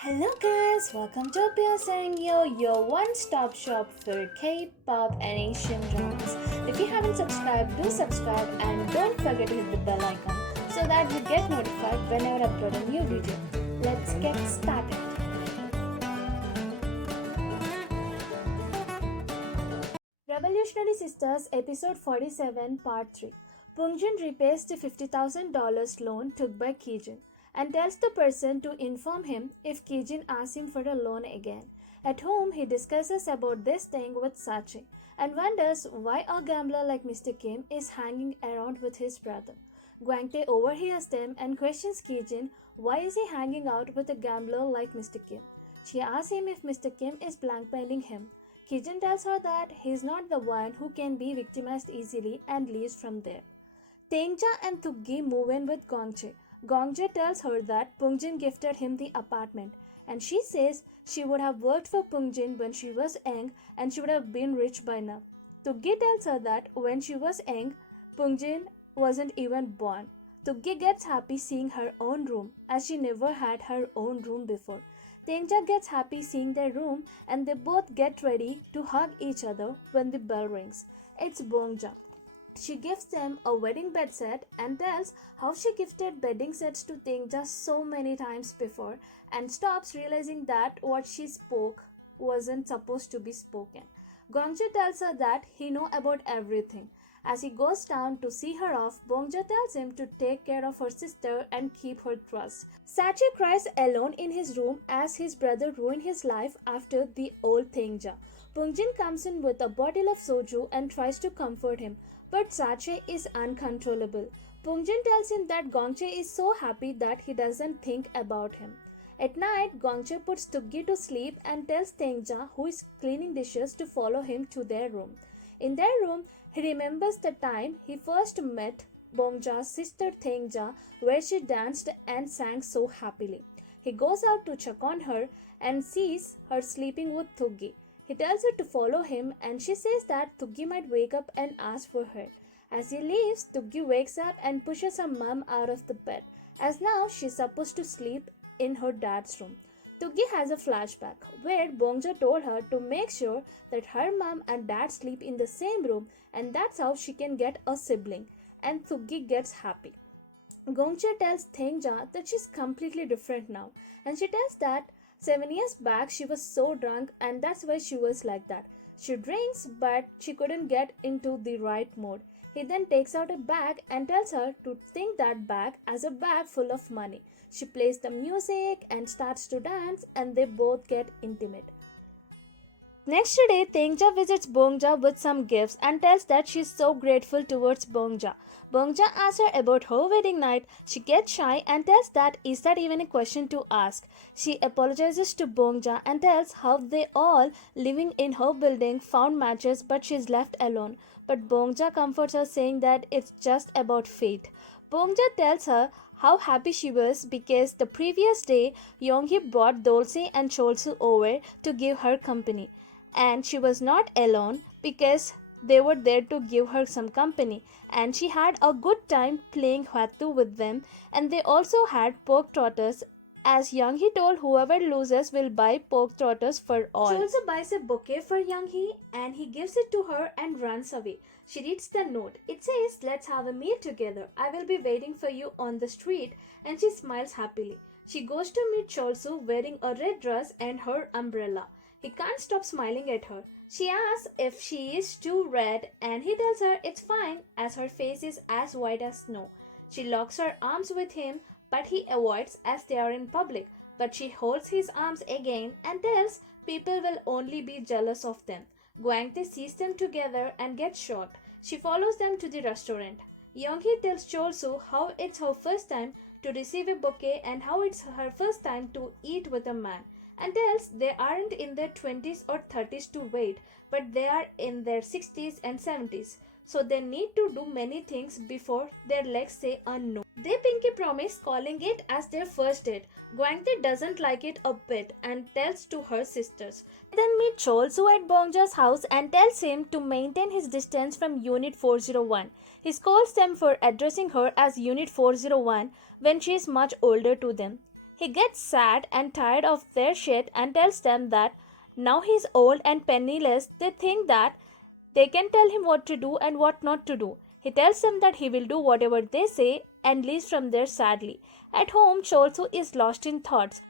Hello guys, welcome to Sangyo, your one-stop shop for K-pop and Asian dramas. If you haven't subscribed, do subscribe and don't forget to hit the bell icon so that you get notified whenever I upload a new video. Let's get started. Revolutionary Sisters Episode 47 Part 3. Pungjin repays the $50,000 loan took by Kijin and tells the person to inform him if Kijin asks him for a loan again. At home, he discusses about this thing with Sachi and wonders why a gambler like Mr. Kim is hanging around with his brother. Guante overhears them and questions Kijin why is he hanging out with a gambler like Mr. Kim. She asks him if Mr. Kim is blackmailing him. Kijin tells her that he's not the one who can be victimized easily and leaves from there. Tengja and Tuggi move in with Gongche. Gongche tells her that Pungjin gifted him the apartment and she says she would have worked for Pungjin when she was young and she would have been rich by now. Tuggi tells her that when she was young, Pungjin wasn't even born. Tuggi gets happy seeing her own room as she never had her own room before. Tengja gets happy seeing their room and they both get ready to hug each other when the bell rings. It's Bongja. She gives them a wedding bed set and tells how she gifted bedding sets to Tengja so many times before and stops realizing that what she spoke wasn't supposed to be spoken. Gongja tells her that he knows about everything. As he goes down to see her off, Bongja tells him to take care of her sister and keep her trust. Sachi cries alone in his room as his brother ruined his life after the old Tengja. Pungjin comes in with a bottle of soju and tries to comfort him, but Sache is uncontrollable. Pungjin tells him that Gongche is so happy that he doesn't think about him. At night, Gongche puts Tuggi to sleep and tells Tengja, who is cleaning dishes, to follow him to their room. In their room, he remembers the time he first met Bongja's sister Tengja, where she danced and sang so happily. He goes out to check on her and sees her sleeping with Tuggi. He tells her to follow him and she says that Tuggi might wake up and ask for her. As he leaves, Tuggi wakes up and pushes her mum out of the bed, as now she's supposed to sleep in her dad's room. Tuggi has a flashback where Bongja told her to make sure that her mum and dad sleep in the same room and that's how she can get a sibling. And Tuggi gets happy. Gongche tells Tengja that she's completely different now and she tells that 7 years back she was so drunk and that's why she was like that. She drinks but she couldn't get into the right mood. He then takes out a bag and tells her to think that bag as a bag full of money. She plays the music and starts to dance and they both get intimate. Next day, Tengja visits Bongja with some gifts and tells that she is so grateful towards Bongja. Bongja asks her about her wedding night. She gets shy and tells that is that even a question to ask. She apologizes to Bongja and tells how they all living in her building found matches but she's left alone. But Bongja comforts her saying that it's just about fate. Bongja tells her how happy she was because the previous day Yonghi brought Dolce and Cholsu over to give her company. And she was not alone because they were there to give her some company and she had a good time playing Hwatu with them and they also had pork trotters as Younghi told whoever loses will buy pork trotters for all. She also buys a bouquet for Younghi and he gives it to her and runs away. She reads the note. It says, "Let's have a meal together. I will be waiting for you on the street," and she smiles happily. She goes to meet Cholsu wearing a red dress and her umbrella. He can't stop smiling at her. She asks if she is too red and he tells her it's fine as her face is as white as snow. She locks her arms with him but he avoids as they are in public. But she holds his arms again and tells people will only be jealous of them. Guante sees them together and gets shocked. She follows them to the restaurant. Younghi tells Cholsu how it's her first time to receive a bouquet and how it's her first time to eat with a man. And tells they aren't in their 20s or 30s to wait, but they are in their 60s and 70s. So they need to do many things before their legs say a no. They pinky promise calling it as their first date. Guangti doesn't like it a bit and tells to her sisters. They then meet Cholsu at Bongja's house and tells him to maintain his distance from Unit 401. He scolds them for addressing her as Unit 401 when she is much older to them. He gets sad and tired of their shit and tells them that now he's old and penniless, they think that they can tell him what to do and what not to do. He tells them that he will do whatever they say and leaves from there sadly. At home, Cholsu is lost in thoughts.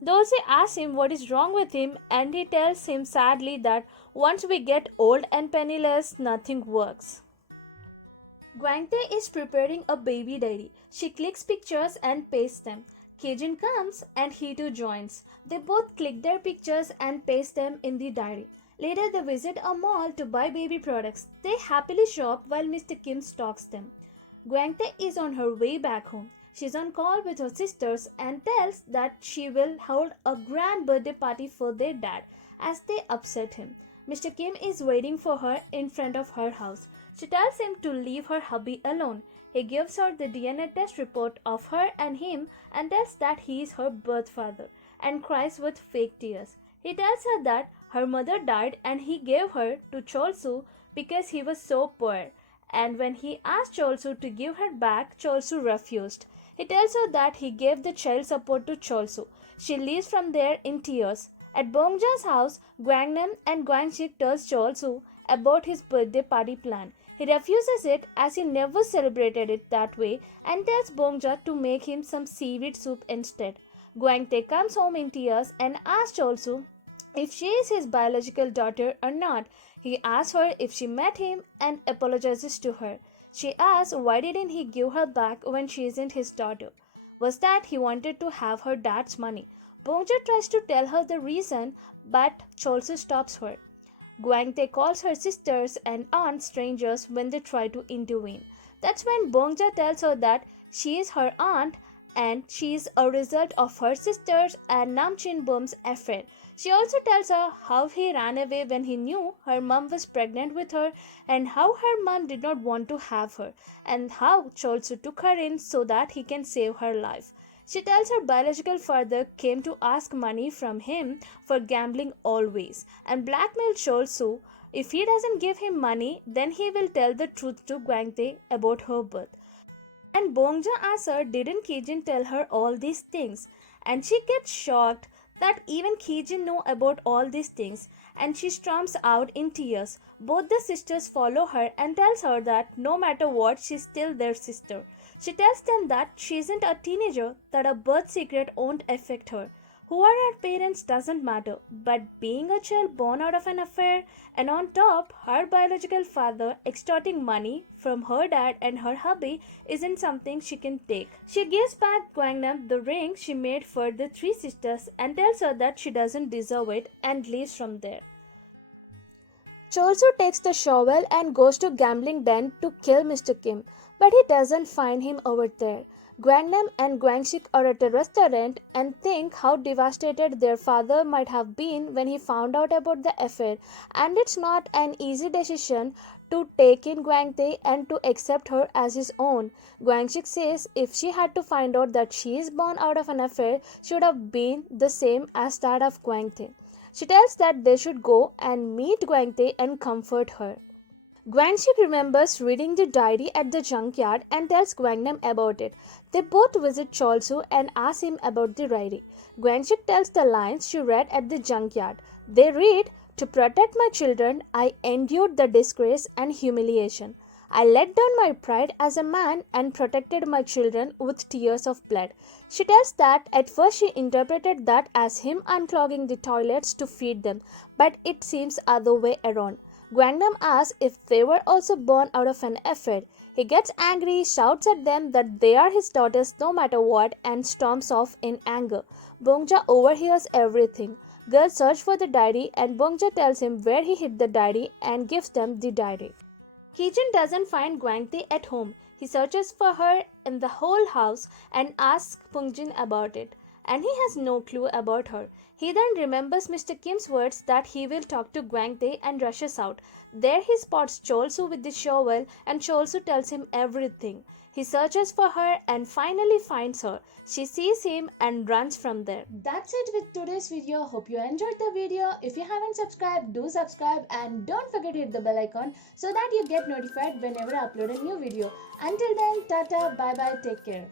Those ask him what is wrong with him, and he tells him sadly that once we get old and penniless, nothing works. Guante is preparing a baby diary. She clicks pictures and pastes them. Cajun comes and he too joins. They both click their pictures and paste them in the diary. Later, they visit a mall to buy baby products. They happily shop while Mr. Kim stalks them. Guante is on her way back home. She's on call with her sisters and tells that she will hold a grand birthday party for their dad as they upset him. Mr. Kim is waiting for her in front of her house. She tells him to leave her hubby alone. He gives her the DNA test report of her and him and tells that he is her birth father and cries with fake tears. He tells her that her mother died and he gave her to Cholsu because he was so poor. And when he asked Cholsu to give her back, Cholsu refused. He tells her that he gave the child support to Cholsu. She leaves from there in tears. At Bongja's house, Gwangnam and Gwangshik tells Cholsu about his birthday party plan. He refuses it as he never celebrated it that way and tells Bongja to make him some seaweed soup instead. Gwangtae comes home in tears and asks Cholsu if she is his biological daughter or not. He asks her if she met him and apologizes to her. She asks why didn't he give her back when she isn't his daughter. Was that he wanted to have her dad's money? Bongja tries to tell her the reason, but Cholsu stops her. Guante calls her sisters and aunts strangers when they try to intervene. That's when Bongja tells her that she is her aunt and she is a result of her sisters and Namchin Bum's affair. She also tells her how he ran away when he knew her mom was pregnant with her and how her mom did not want to have her and how Cholsu took her in so that he can save her life. She tells her biological father came to ask money from him for gambling always and blackmailed Cholsu. If he doesn't give him money, then he will tell the truth to Guangtae about her birth. And Bongja asks her, didn't Kijin tell her all these things? And she gets shocked that even Kijin know about all these things and she storms out in tears. Both the sisters follow her and tells her that no matter what, she's still their sister. She tells them that she isn't a teenager, that a birth secret won't affect her. Who are her parents doesn't matter, but being a child born out of an affair and on top her biological father extorting money from her dad and her hubby isn't something she can take. She gives back Gwangnam the ring she made for the three sisters and tells her that she doesn't deserve it and leaves from there. Cholsu takes the shovel and goes to gambling den to kill Mr. Kim, but he doesn't find him over there. Gwangnam and Gwangshik are at a restaurant and think how devastated their father might have been when he found out about the affair, and it's not an easy decision to take in Gwangtae and to accept her as his own. Gwangshik says if she had to find out that she is born out of an affair, she would have been the same as that of Gwangtae. She tells that they should go and meet Gwangtae and comfort her. Gwangshik remembers reading the diary at the junkyard and tells Gwangnam about it. They both visit Cholsu and ask him about the diary. Gwangshik tells the lines she read at the junkyard. They read, "To protect my children, I endured the disgrace and humiliation. I let down my pride as a man and protected my children with tears of blood." She tells that at first she interpreted that as him unclogging the toilets to feed them, but it seems other way around. Gwangnam asks if they were also born out of an affair. He gets angry, shouts at them that they are his daughters no matter what, and storms off in anger. Bongja overhears everything. Girls search for the diary and Bongja tells him where he hid the diary and gives them the diary. Kijin doesn't find Gwangtae at home. He searches for her in the whole house and asks Pungjin about it, and he has no clue about her. He then remembers Mr. Kim's words that he will talk to Gwangtae and rushes out. There he spots Cholsu with the shovel and Cholsu tells him everything. He searches for her and finally finds her. She sees him and runs from there. That's it with today's video. Hope you enjoyed the video. If you haven't subscribed, do subscribe and don't forget to hit the bell icon so that you get notified whenever I upload a new video. Until then, tata, bye bye, take care.